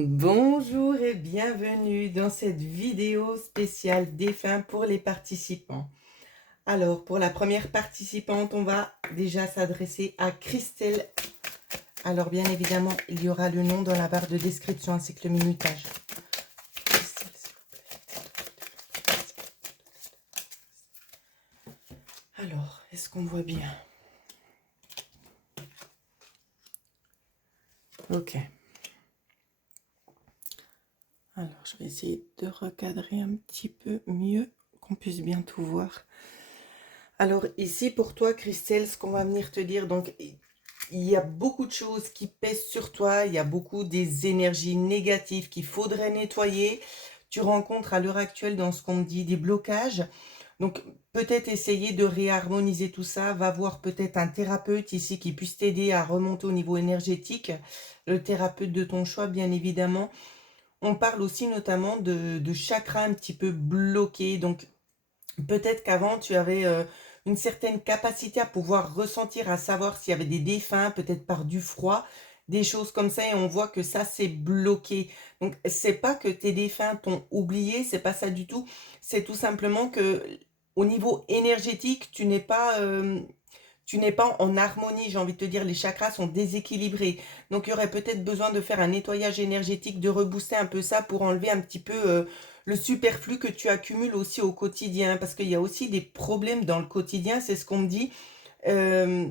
Bonjour et bienvenue dans cette vidéo spéciale défunt pour les participants. Alors, pour la première participante, on va déjà s'adresser à Christelle. Alors, bien évidemment, il y aura le nom dans la barre de description ainsi que le minutage. Christelle, s'il vous plaît. Alors, est-ce qu'on voit bien? Ok. Alors, je vais essayer de recadrer un petit peu mieux, qu'on puisse bien tout voir. Alors ici, pour toi, Christelle, ce qu'on va venir te dire, donc il y a beaucoup de choses qui pèsent sur toi, il y a beaucoup des énergies négatives qu'il faudrait nettoyer. Tu rencontres à l'heure actuelle, dans ce qu'on me dit, des blocages. Donc peut-être essayer de réharmoniser tout ça. Va voir peut-être un thérapeute ici qui puisse t'aider à remonter au niveau énergétique. Le thérapeute de ton choix, bien évidemment. On parle aussi notamment de chakras un petit peu bloqués. Donc peut-être qu'avant, tu avais une certaine capacité à pouvoir ressentir, à savoir s'il y avait des défunts, peut-être par du froid, des choses comme ça, et on voit que ça, c'est bloqué. Donc, c'est pas que tes défunts t'ont oublié, c'est pas ça du tout. C'est tout simplement que, au niveau énergétique, tu n'es pas en harmonie, j'ai envie de te dire, les chakras sont déséquilibrés. Donc il y aurait peut-être besoin de faire un nettoyage énergétique, de rebooster un peu ça pour enlever un petit peu le superflu que tu accumules aussi au quotidien. Parce qu'il y a aussi des problèmes dans le quotidien, c'est ce qu'on me dit. Euh,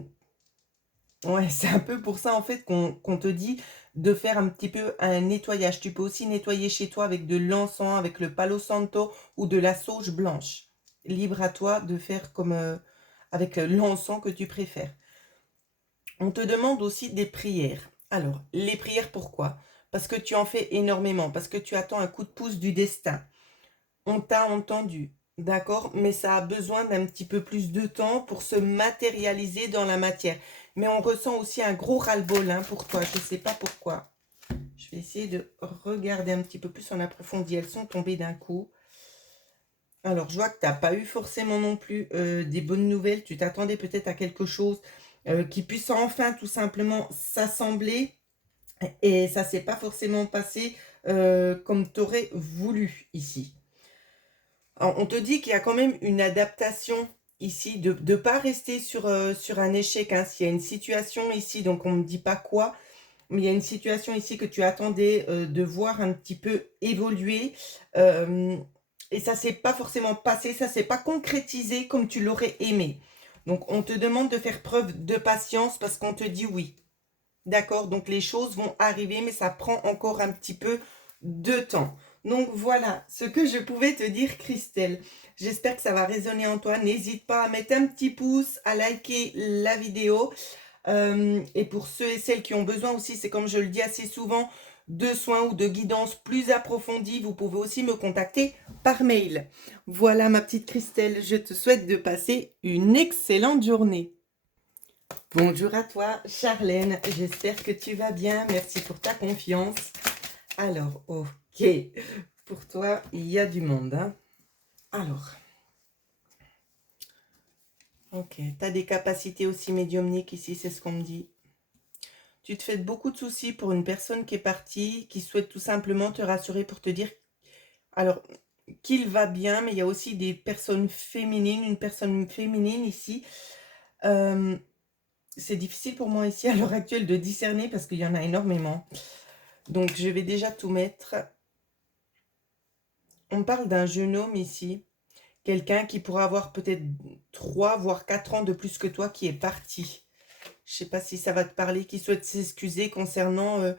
ouais, c'est un peu pour ça en fait qu'on te dit de faire un petit peu un nettoyage. Tu peux aussi nettoyer chez toi avec de l'encens, avec le palo santo ou de la sauge blanche. Libre à toi de faire comme avec l'encens que tu préfères. On te demande aussi des prières. Alors, les prières, pourquoi? Parce que tu en fais énormément, parce que tu attends un coup de pouce du destin. On t'a entendu, d'accord? Mais ça a besoin d'un petit peu plus de temps pour se matérialiser dans la matière. Mais on ressent aussi un gros ras-le-bol pour toi, je ne sais pas pourquoi. Je vais essayer de regarder un petit peu plus en approfondi. Elles sont tombées d'un coup. Alors, je vois que tu n'as pas eu forcément non plus des bonnes nouvelles. Tu t'attendais peut-être à quelque chose qui puisse enfin tout simplement s'assembler. Et ça ne s'est pas forcément passé comme tu aurais voulu ici. Alors, on te dit qu'il y a quand même une adaptation ici, de ne pas rester sur un échec. S'il y a une situation ici, donc on ne me dit pas quoi, mais il y a une situation ici que tu attendais de voir un petit peu évoluer. euh, et ça ne s'est pas forcément passé, ça ne s'est pas concrétisé comme tu l'aurais aimé. Donc on te demande de faire preuve de patience parce qu'on te dit oui. D'accord, donc les choses vont arriver, mais ça prend encore un petit peu de temps. Donc voilà ce que je pouvais te dire, Christelle. J'espère que ça va résonner en toi. N'hésite pas à mettre un petit pouce, à liker la vidéo. Et pour ceux et celles qui ont besoin aussi, c'est comme je le dis assez souvent, de soins ou de guidance plus approfondie, vous pouvez aussi me contacter par mail. Voilà ma petite Christelle, je te souhaite de passer une excellente journée. Bonjour à toi, Charlène. J'espère que tu vas bien. Merci pour ta confiance. Alors, ok. Pour toi, il y a du monde. Alors, ok. Tu as des capacités aussi médiumniques ici, c'est ce qu'on me dit. Tu te fais beaucoup de soucis pour une personne qui est partie, qui souhaite tout simplement te rassurer pour te dire, alors, qu'il va bien, mais il y a aussi des personnes féminines, une personne féminine ici. Euh, c'est difficile pour moi ici à l'heure actuelle de discerner parce qu'il y en a énormément. Donc, je vais déjà tout mettre. On parle d'un jeune homme ici, quelqu'un qui pourra avoir peut-être 3 voire 4 ans de plus que toi qui est parti. Je sais pas si ça va te parler, qui souhaite s'excuser concernant,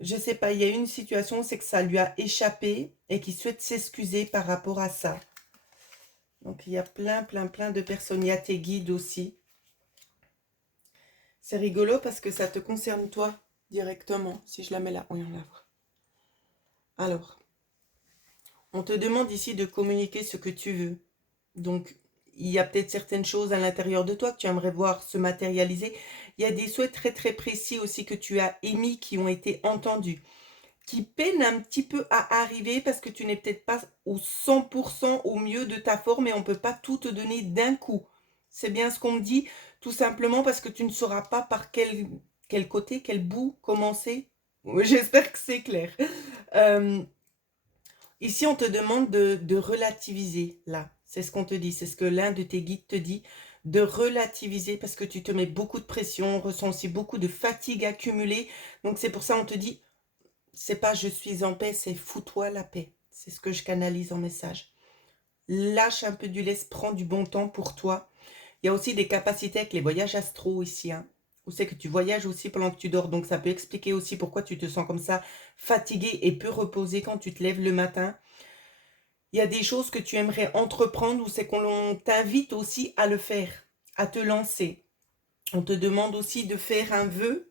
je sais pas, il y a une situation, c'est que ça lui a échappé et qui souhaite s'excuser par rapport à ça. Donc il y a plein de personnes, il y a tes guides aussi. C'est rigolo parce que ça te concerne toi directement, si je la mets là. Oui, on la voit. Alors, on te demande ici de communiquer ce que tu veux. Donc, il y a peut-être certaines choses à l'intérieur de toi que tu aimerais voir se matérialiser. Il y a des souhaits très précis aussi que tu as émis qui ont été entendus, qui peinent un petit peu à arriver parce que tu n'es peut-être pas au 100% au mieux de ta forme et on ne peut pas tout te donner d'un coup. C'est bien ce qu'on me dit, tout simplement parce que tu ne sauras pas par quel côté, quel bout commencer. J'espère que c'est clair. Euh, Ici, on te demande de relativiser, là. C'est ce qu'on te dit, c'est ce que l'un de tes guides te dit, de relativiser parce que tu te mets beaucoup de pression, on ressent aussi beaucoup de fatigue accumulée. Donc c'est pour ça on te dit, c'est pas je suis en paix, c'est fous-toi la paix. C'est ce que je canalise en message. Lâche un peu du lest, prends du bon temps pour toi. Il y a aussi des capacités avec les voyages astro ici, hein, où c'est que tu voyages aussi pendant que tu dors. Donc ça peut expliquer aussi pourquoi tu te sens comme ça, fatigué et peu reposé quand tu te lèves le matin. Il y a des choses que tu aimerais entreprendre ou c'est qu'on t'invite aussi à le faire, à te lancer. On te demande aussi de faire un vœu.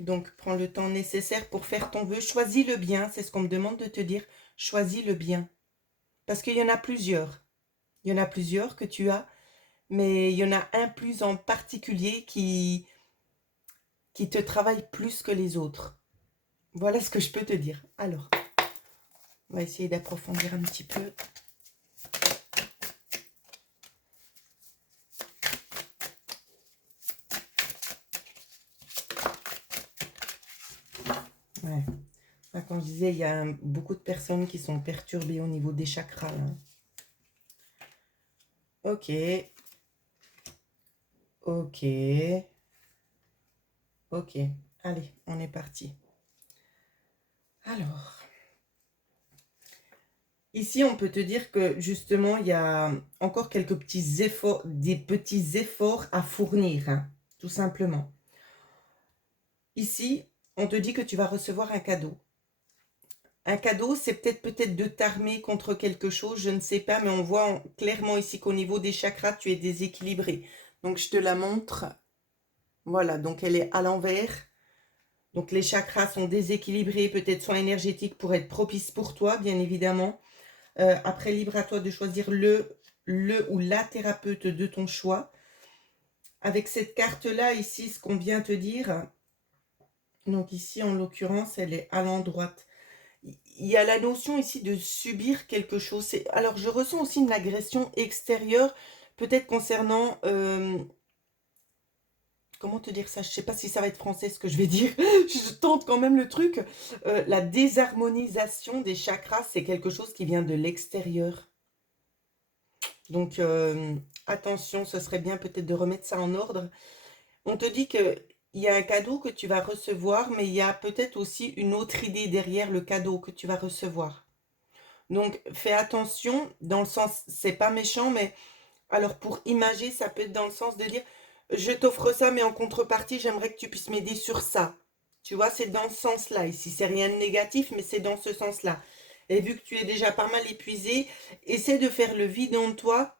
Donc, prends le temps nécessaire pour faire ton vœu. Choisis le bien, c'est ce qu'on me demande de te dire. Choisis le bien. Parce qu'il y en a plusieurs. Il y en a plusieurs que tu as, mais il y en a un plus en particulier qui te travaille plus que les autres. Voilà ce que je peux te dire. Alors, on va essayer d'approfondir un petit peu. Ouais. Comme je disais, il y a beaucoup de personnes qui sont perturbées au niveau des chakras. Là. Ok. Ok. Ok. Allez, on est parti. Alors, ici, on peut te dire que justement, il y a encore quelques petits efforts, des petits efforts à fournir, hein, tout simplement. Ici, on te dit que tu vas recevoir un cadeau. Un cadeau, c'est peut-être de t'armer contre quelque chose, je ne sais pas, mais on voit clairement ici qu'au niveau des chakras, tu es déséquilibré. Donc, je te la montre. Voilà, donc elle est à l'envers. Donc, les chakras sont déséquilibrés, peut-être soins énergétiques pour être propices pour toi, bien évidemment. Après, libre à toi de choisir le ou la thérapeute de ton choix. Avec cette carte-là, ici, ce qu'on vient te dire, donc ici, en l'occurrence, elle est à l'endroit. Il y a la notion ici de subir quelque chose. Alors, je ressens aussi une agression extérieure, peut-être concernant... comment te dire ça? Je ne sais pas si ça va être français ce que je vais dire. Je tente quand même le truc. La désharmonisation des chakras, c'est quelque chose qui vient de l'extérieur. Donc, attention, ce serait bien peut-être de remettre ça en ordre. On te dit qu'il y a un cadeau que tu vas recevoir, mais il y a peut-être aussi une autre idée derrière le cadeau que tu vas recevoir. Donc, fais attention, dans le sens, c'est pas méchant, mais alors pour imager, ça peut être dans le sens de dire, je t'offre ça, mais en contrepartie, j'aimerais que tu puisses m'aider sur ça. Tu vois, c'est dans ce sens-là. Ici, c'est rien de négatif, mais c'est dans ce sens-là. Et vu que tu es déjà pas mal épuisé, essaie de faire le vide en toi,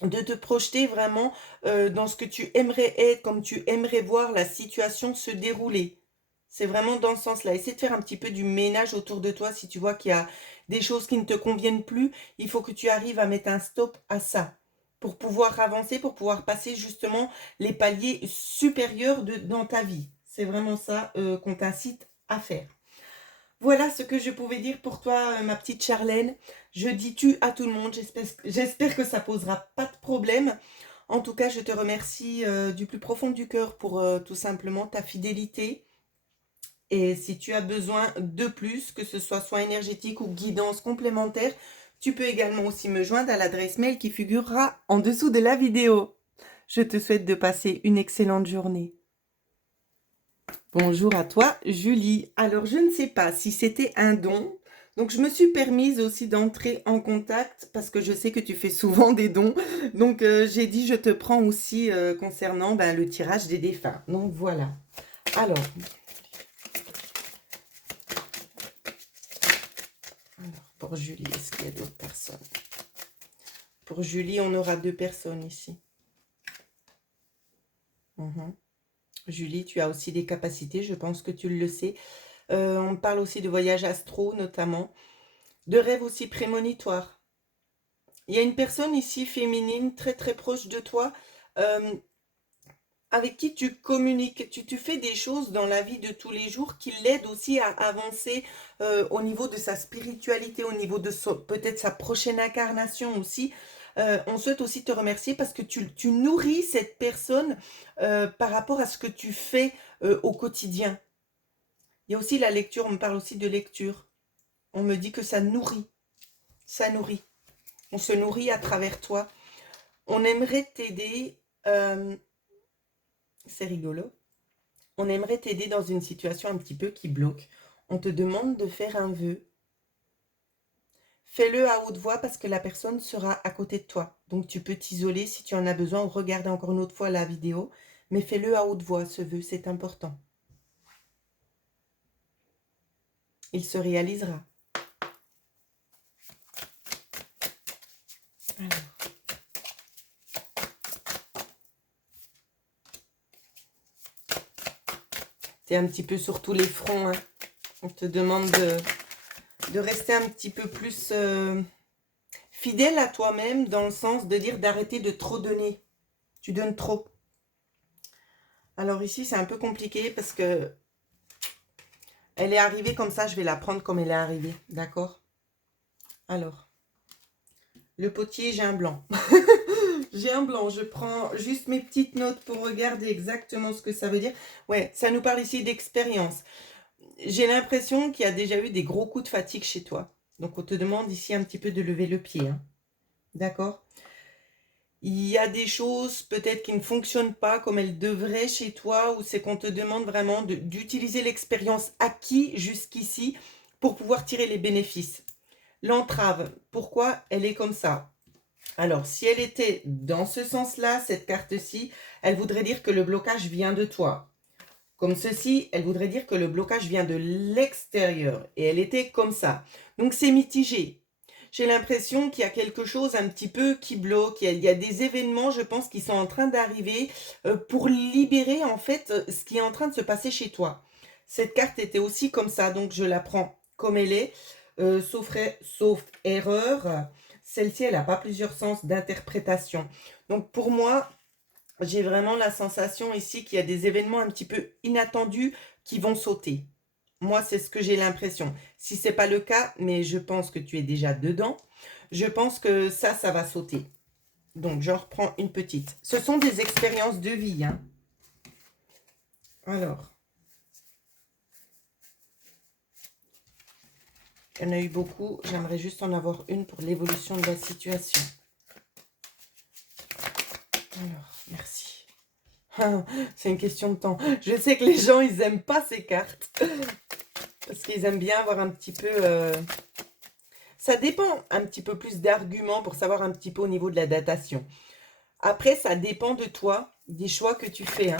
de te projeter vraiment dans ce que tu aimerais être, comme tu aimerais voir la situation se dérouler. C'est vraiment dans ce sens-là. Essaie de faire un petit peu du ménage autour de toi si tu vois qu'il y a des choses qui ne te conviennent plus. Il faut que tu arrives à mettre un stop à ça pour pouvoir avancer, pour pouvoir passer justement les paliers supérieurs dans ta vie. C'est vraiment ça qu'on t'incite à faire. Voilà ce que je pouvais dire pour toi, ma petite Charlène. Je dis tu à tout le monde. J'espère que ça posera pas de problème. En tout cas, je te remercie du plus profond du cœur pour tout simplement ta fidélité. Et si tu as besoin de plus, que ce soit soin énergétique ou guidance complémentaire, tu peux également aussi me joindre à l'adresse mail qui figurera en dessous de la vidéo. Je te souhaite de passer une excellente journée. Bonjour à toi, Julie. Alors, je ne sais pas si c'était un don. Donc, je me suis permise aussi d'entrer en contact parce que je sais que tu fais souvent des dons. Donc, j'ai dit, je te prends aussi concernant le tirage des défunts. Donc, voilà. Alors, pour Julie, est-ce qu'il y a d'autres personnes? Pour Julie, on aura 2 personnes ici. Julie, tu as aussi des capacités, je pense que tu le sais. On parle aussi de voyage astro, notamment. De rêves aussi prémonitoires. Il y a une personne ici, féminine, très très proche de toi, euh, avec qui tu communiques. Tu fais des choses dans la vie de tous les jours qui l'aident aussi à avancer au niveau de sa spiritualité, au niveau de peut-être sa prochaine incarnation aussi. On souhaite aussi te remercier parce que tu nourris cette personne par rapport à ce que tu fais au quotidien. Il y a aussi la lecture, on me parle aussi de lecture. On me dit que ça nourrit. Ça nourrit. On se nourrit à travers toi. On aimerait t'aider. C'est rigolo. On aimerait t'aider dans une situation un petit peu qui bloque. On te demande de faire un vœu. Fais-le à haute voix parce que la personne sera à côté de toi. Donc tu peux t'isoler si tu en as besoin ou regarder encore une autre fois la vidéo. Mais fais-le à haute voix, ce vœu, c'est important. Il se réalisera. Alors. Tu es un petit peu sur tous les fronts. Hein. On te demande de rester un petit peu plus fidèle à toi-même dans le sens de dire d'arrêter de trop donner. Tu donnes trop. Alors ici, c'est un peu compliqué parce que elle est arrivée comme ça. Je vais la prendre comme elle est arrivée. D'accord? Alors, le potier, j'ai un blanc. J'ai un blanc. Je prends juste mes petites notes pour regarder exactement ce que ça veut dire. Ouais, ça nous parle ici d'expérience. J'ai l'impression qu'il y a déjà eu des gros coups de fatigue chez toi. Donc, on te demande ici un petit peu de lever le pied. Hein. D'accord? Il y a des choses peut-être qui ne fonctionnent pas comme elles devraient chez toi, ou c'est qu'on te demande vraiment d'utiliser l'expérience acquise jusqu'ici pour pouvoir tirer les bénéfices. L'entrave, pourquoi elle est comme ça? Alors, si elle était dans ce sens-là, cette carte-ci, elle voudrait dire que le blocage vient de toi. Comme ceci, elle voudrait dire que le blocage vient de l'extérieur. Et elle était comme ça. Donc, c'est mitigé. J'ai l'impression qu'il y a quelque chose un petit peu qui bloque. Il y a des événements, je pense, qui sont en train d'arriver pour libérer, en fait, ce qui est en train de se passer chez toi. Cette carte était aussi comme ça, donc je la prends comme elle est, sauf erreur. Celle-ci, elle n'a pas plusieurs sens d'interprétation. Donc, pour moi, j'ai vraiment la sensation ici qu'il y a des événements un petit peu inattendus qui vont sauter. Moi, c'est ce que j'ai l'impression. Si ce n'est pas le cas, mais je pense que tu es déjà dedans, je pense que ça va sauter. Donc, j'en reprends une petite. Ce sont des expériences de vie. Hein. Alors, il y en a eu beaucoup. J'aimerais juste en avoir une pour l'évolution de la situation. Alors, merci. C'est une question de temps. Je sais que les gens, ils n'aiment pas ces cartes. Parce qu'ils aiment bien avoir un petit peu... Ça dépend un petit peu plus d'arguments pour savoir un petit peu au niveau de la datation. Après, ça dépend de toi, des choix que tu fais. Hein.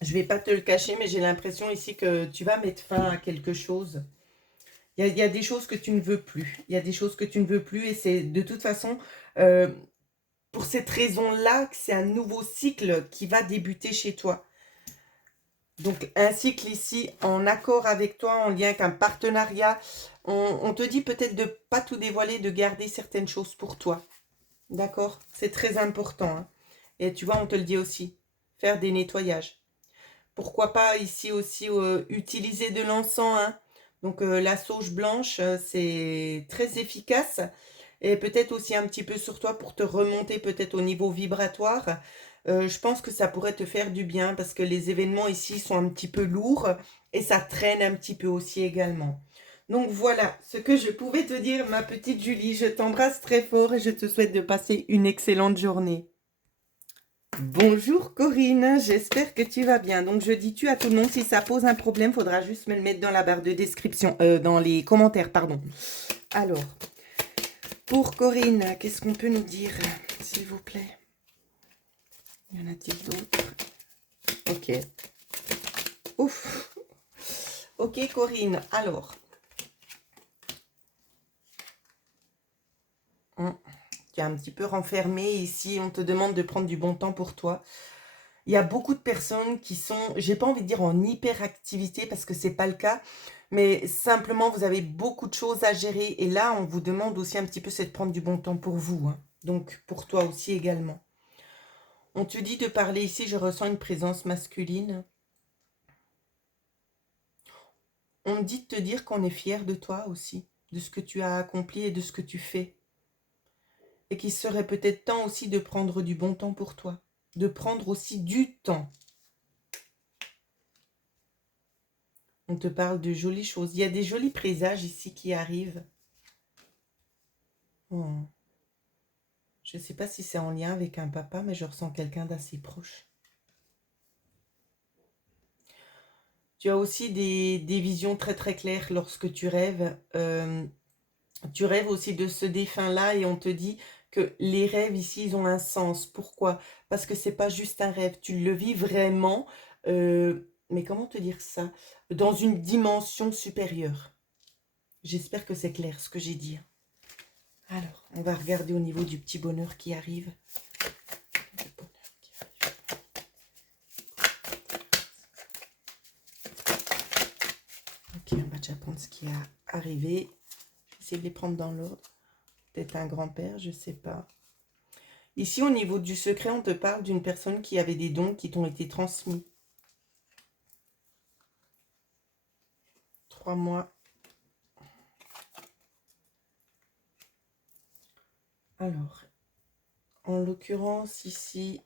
Je ne vais pas te le cacher, mais j'ai l'impression ici que tu vas mettre fin à quelque chose. Il y a des choses que tu ne veux plus. Il y a des choses que tu ne veux plus et c'est de toute façon... pour cette raison-là, que c'est un nouveau cycle qui va débuter chez toi. Donc, un cycle ici en accord avec toi, en lien avec un partenariat. On te dit peut-être de ne pas tout dévoiler, de garder certaines choses pour toi. D'accord? C'est très important. Hein. Et tu vois, on te le dit aussi. Faire des nettoyages. Pourquoi pas ici aussi utiliser de l'encens. Hein. Donc, la sauge blanche, c'est très efficace. Et peut-être aussi un petit peu sur toi pour te remonter peut-être au niveau vibratoire. Je pense que ça pourrait te faire du bien parce que les événements ici sont un petit peu lourds et ça traîne un petit peu aussi également. Donc voilà ce que je pouvais te dire, ma petite Julie. Je t'embrasse très fort et je te souhaite de passer une excellente journée. Bonjour Corinne, j'espère que tu vas bien. Donc je dis tu à tout le monde, si ça pose un problème, faudra juste me le mettre dans la barre de description, dans les commentaires, pardon. Alors, pour Corinne, qu'est-ce qu'on peut nous dire, s'il vous plaît? Y en a-t-il d'autres? Ok. Ouf. Ok Corinne, alors. Tu es un petit peu renfermée ici, on te demande de prendre du bon temps pour toi. Il y a beaucoup de personnes qui sont, j'ai pas envie de dire en hyperactivité parce que c'est pas le cas, mais simplement vous avez beaucoup de choses à gérer et là on vous demande aussi un petit peu c'est de prendre du bon temps pour vous, hein. Donc pour toi aussi également. On te dit de parler ici, je ressens une présence masculine. On me dit de te dire qu'on est fier de toi aussi, de ce que tu as accompli et de ce que tu fais. Et qu'il serait peut-être temps aussi de prendre du bon temps pour toi, de prendre aussi du temps. On te parle de jolies choses. Il y a des jolis présages ici qui arrivent. Oh. Je ne sais pas si c'est en lien avec un papa, mais je ressens quelqu'un d'assez proche. Tu as aussi des visions très très claires lorsque tu rêves. Tu rêves aussi de ce défunt-là et on te dit que les rêves ici, ils ont un sens. Pourquoi? Parce que c'est pas juste un rêve. Tu le vis vraiment, mais comment te dire ça? Dans une dimension supérieure. J'espère que c'est clair ce que j'ai dit. Alors, on va regarder au niveau du petit bonheur qui arrive. Ok, on va déjà prendre ce qui est arrivé. Je vais essayer de les prendre dans l'ordre. Peut-être un grand-père, je ne sais pas. Ici, au niveau du secret, on te parle d'une personne qui avait des dons qui t'ont été transmis. 3 mois. Alors, en l'occurrence, ici,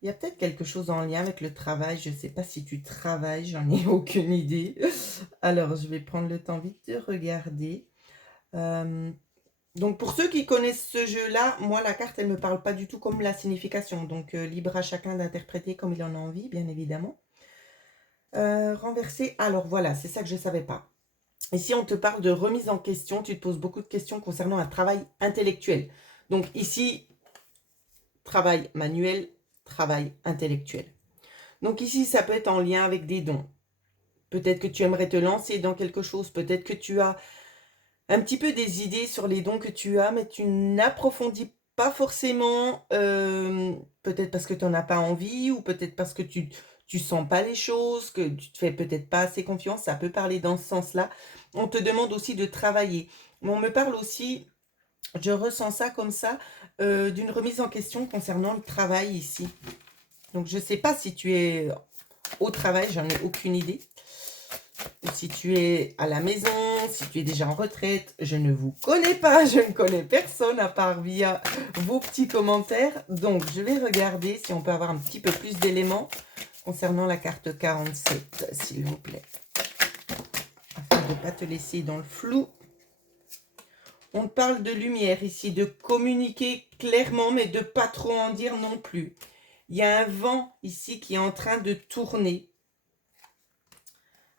il y a peut-être quelque chose en lien avec le travail. Je ne sais pas si tu travailles, j'en ai aucune idée. Alors, je vais prendre le temps vite de regarder. Donc, pour ceux qui connaissent ce jeu-là, moi, la carte, elle ne me parle pas du tout comme la signification. Donc, libre à chacun d'interpréter comme il en a envie, bien évidemment. Renverser. Alors, voilà, c'est ça que je ne savais pas. Ici, on te parle de remise en question. Tu te poses beaucoup de questions concernant un travail intellectuel. Donc, ici, travail manuel, travail intellectuel. Donc, ici, ça peut être en lien avec des dons. Peut-être que tu aimerais te lancer dans quelque chose. Peut-être que tu as un petit peu des idées sur les dons que tu as, mais tu n'approfondis pas forcément, peut-être parce que tu n'en as pas envie, ou peut-être parce que tu sens pas les choses, que tu te fais peut-être pas assez confiance, ça peut parler dans ce sens-là. On te demande aussi de travailler. Mais on me parle aussi, je ressens ça comme ça, d'une remise en question concernant le travail ici. Donc je ne sais pas si tu es au travail, j'en ai aucune idée. Si tu es à la maison, si tu es déjà en retraite, je ne vous connais pas, je ne connais personne à part via vos petits commentaires. Donc, je vais regarder si on peut avoir un petit peu plus d'éléments concernant la carte 47, s'il vous plaît. Afin de ne pas te laisser dans le flou. On parle de lumière ici, de communiquer clairement, mais de ne pas trop en dire non plus. Il y a un vent ici qui est en train de tourner.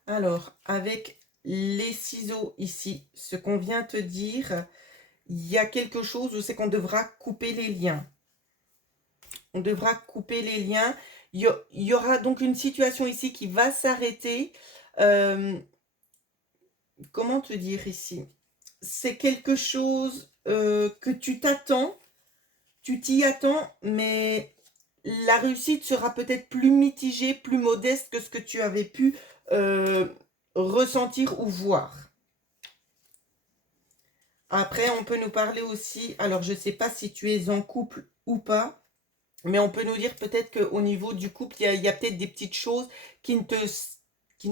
Alors, avec les ciseaux ici, ce qu'on vient te dire, il y a quelque chose où c'est qu'on devra couper les liens. On devra couper les liens. Il y aura donc une situation ici qui va s'arrêter. Comment te dire ici? C'est quelque chose que tu t'attends, tu t'y attends, mais la réussite sera peut-être plus mitigée, plus modeste que ce que tu avais pu ressentir ou voir. Après, on peut nous parler aussi, alors je ne sais pas si tu es en couple ou pas, mais on peut nous dire peut-être qu'au niveau du couple, il y a peut-être des petites choses qui ne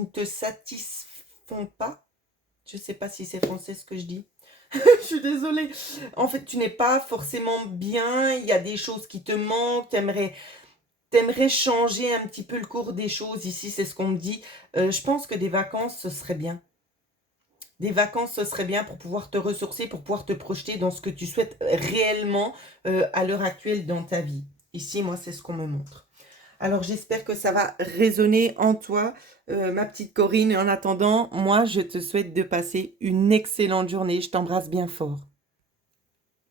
te satisfont pas. Je ne sais pas si c'est français ce que je dis. Je suis désolée. En fait, tu n'es pas forcément bien, il y a des choses qui te manquent, t'aimerais changer un petit peu le cours des choses. Ici, c'est ce qu'on me dit. Je pense que des vacances, ce serait bien. Des vacances, ce serait bien pour pouvoir te ressourcer, pour pouvoir te projeter dans ce que tu souhaites réellement à l'heure actuelle dans ta vie. Ici, moi, c'est ce qu'on me montre. Alors, j'espère que ça va résonner en toi, ma petite Corinne. Et en attendant, moi, je te souhaite de passer une excellente journée. Je t'embrasse bien fort.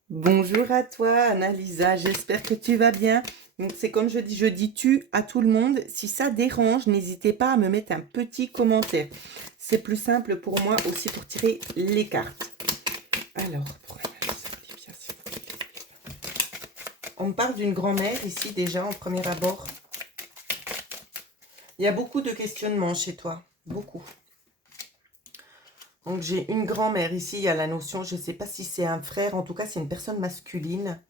Bonjour à toi, Annalisa. J'espère que tu vas bien. Donc, c'est comme je dis tu à tout le monde. Si ça dérange, n'hésitez pas à me mettre un petit commentaire. C'est plus simple pour moi aussi pour tirer les cartes. Alors, pour Annalisa, Olivia, s'il vous plaît. On me parle d'une grand-mère ici déjà en premier abord. Il y a beaucoup de questionnements chez toi. Beaucoup. Donc, j'ai une grand-mère ici. Il y a la notion, je ne sais pas si c'est un frère. En tout cas, c'est une personne masculine.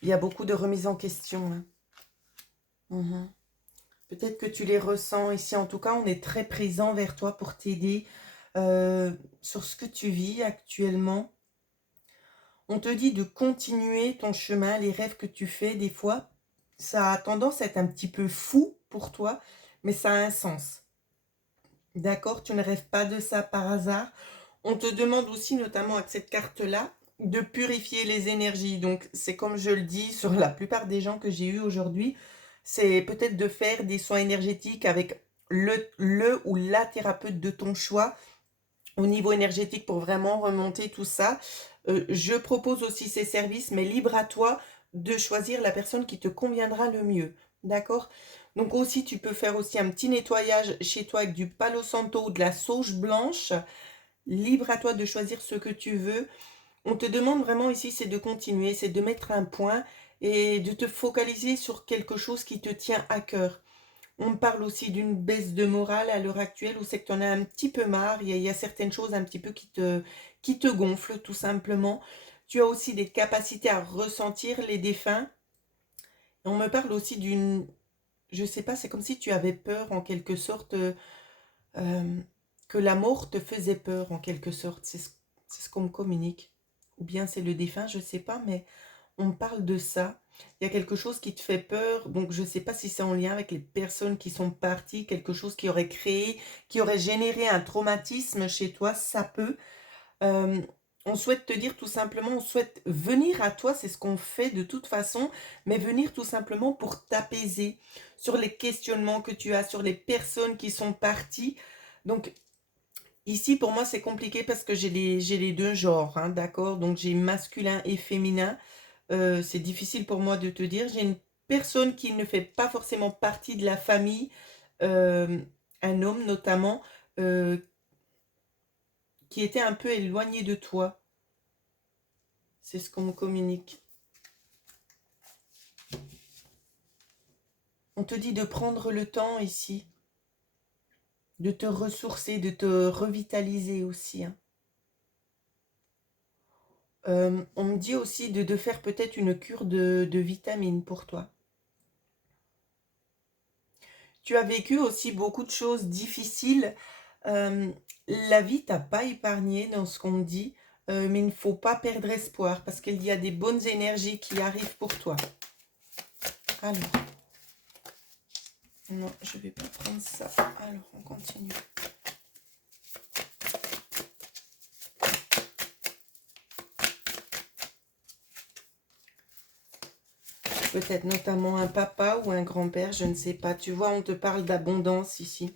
Il y a beaucoup de remises en question. Hein. Peut-être que tu les ressens ici. En tout cas, on est très présent vers toi pour t'aider sur ce que tu vis actuellement. On te dit de continuer ton chemin, les rêves que tu fais. Des fois, ça a tendance à être un petit peu fou pour toi, mais ça a un sens. D'accord? Tu ne rêves pas de ça par hasard. On te demande aussi, notamment avec cette carte-là, de purifier les énergies. Donc, c'est comme je le dis sur la plupart des gens que j'ai eus aujourd'hui, c'est peut-être de faire des soins énergétiques avec le ou la thérapeute de ton choix au niveau énergétique pour vraiment remonter tout ça. Je propose aussi ces services, mais libre à toi de choisir la personne qui te conviendra le mieux. D'accord? Donc aussi, tu peux faire aussi un petit nettoyage chez toi avec du Palo Santo ou de la sauge blanche. Libre à toi de choisir ce que tu veux. On te demande vraiment ici, c'est de continuer, c'est de mettre un point et de te focaliser sur quelque chose qui te tient à cœur. On me parle aussi d'une baisse de morale à l'heure actuelle où c'est que tu en as un petit peu marre. Il y a certaines choses un petit peu qui te gonflent tout simplement. Tu as aussi des capacités à ressentir les défunts. On me parle aussi d'une... Je sais pas, c'est comme si tu avais peur en quelque sorte, euh, que la mort te faisait peur en quelque sorte. C'est ce qu'on me communique. Ou bien c'est le défunt, je sais pas, mais on me parle de ça. Il y a quelque chose qui te fait peur, donc je ne sais pas si c'est en lien avec les personnes qui sont parties, quelque chose qui aurait créé, qui aurait généré un traumatisme chez toi, ça peut. Euh, on souhaite te dire tout simplement, on souhaite venir à toi, c'est ce qu'on fait de toute façon, mais venir tout simplement pour t'apaiser sur les questionnements que tu as, sur les personnes qui sont parties. Donc ici, pour moi, c'est compliqué parce que j'ai les deux genres, hein, d'accord? Donc j'ai masculin et féminin. C'est difficile pour moi de te dire. J'ai une personne qui ne fait pas forcément partie de la famille, euh, un homme notamment, euh, qui était un peu éloigné de toi. C'est ce qu'on me communique. On te dit de prendre le temps ici, de te ressourcer, de te revitaliser aussi, hein. On me dit aussi de faire peut-être une cure de vitamines pour toi. Tu as vécu aussi beaucoup de choses difficiles. Euh, la vie t'a pas épargné dans ce qu'on me dit, mais il ne faut pas perdre espoir parce qu'il y a des bonnes énergies qui arrivent pour toi. Alors, non, je vais pas prendre ça. Alors, on continue. Peut-être notamment un papa ou un grand-père, je ne sais pas. Tu vois, on te parle d'abondance ici.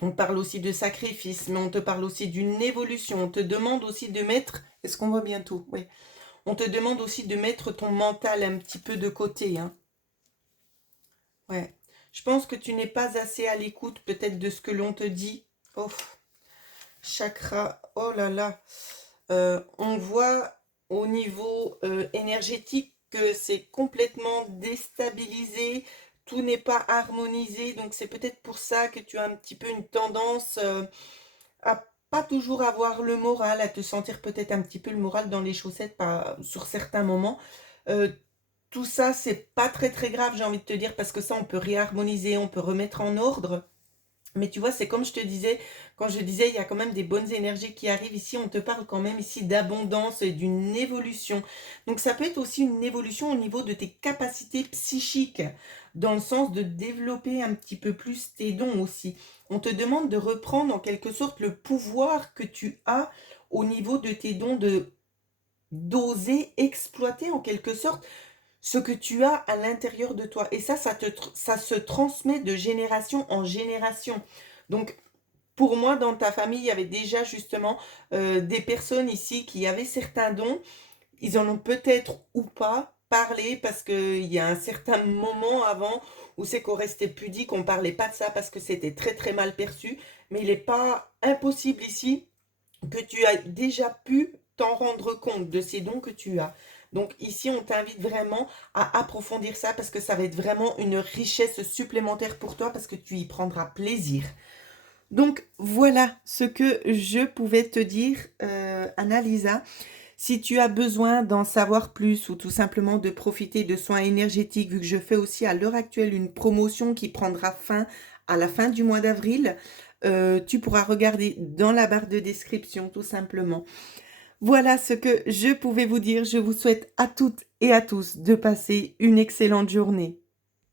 On parle aussi de sacrifice, mais on te parle aussi d'une évolution. On te demande aussi de mettre... Est-ce qu'on voit bientôt? Oui. On te demande aussi de mettre ton mental un petit peu de côté, hein. Ouais. Je pense que tu n'es pas assez à l'écoute peut-être de ce que l'on te dit. Oh, chakra, oh là là. On voit au niveau énergétique que c'est complètement déstabilisé. Tout n'est pas harmonisé. Donc c'est peut-être pour ça que tu as un petit peu une tendance à pas toujours avoir le moral, à te sentir peut-être un petit peu le moral dans les chaussettes sur certains moments. Euh, Tout ça, c'est pas très très grave, j'ai envie de te dire, parce que ça, on peut réharmoniser, on peut remettre en ordre. Mais tu vois, c'est comme je te disais, quand je disais, il y a quand même des bonnes énergies qui arrivent ici, on te parle quand même ici d'abondance et d'une évolution. Donc ça peut être aussi une évolution au niveau de tes capacités psychiques, dans le sens de développer un petit peu plus tes dons aussi. On te demande de reprendre en quelque sorte le pouvoir que tu as au niveau de tes dons, de d'oser exploiter en quelque sorte ce que tu as à l'intérieur de toi. Et ça se transmet de génération en génération. Donc, pour moi, dans ta famille, il y avait déjà justement des personnes ici qui avaient certains dons. Ils en ont peut-être ou pas parlé parce qu'il y a un certain moment avant où c'est qu'on restait pudique, on ne parlait pas de ça parce que c'était très très mal perçu. Mais il n'est pas impossible ici que tu as déjà pu t'en rendre compte de ces dons que tu as. Donc ici, on t'invite vraiment à approfondir ça parce que ça va être vraiment une richesse supplémentaire pour toi parce que tu y prendras plaisir. Donc voilà ce que je pouvais te dire, Annalisa. Si tu as besoin d'en savoir plus ou tout simplement de profiter de soins énergétiques, vu que je fais aussi à l'heure actuelle une promotion qui prendra fin à la fin du mois d'avril, tu pourras regarder dans la barre de description tout simplement. Voilà ce que je pouvais vous dire. Je vous souhaite à toutes et à tous de passer une excellente journée.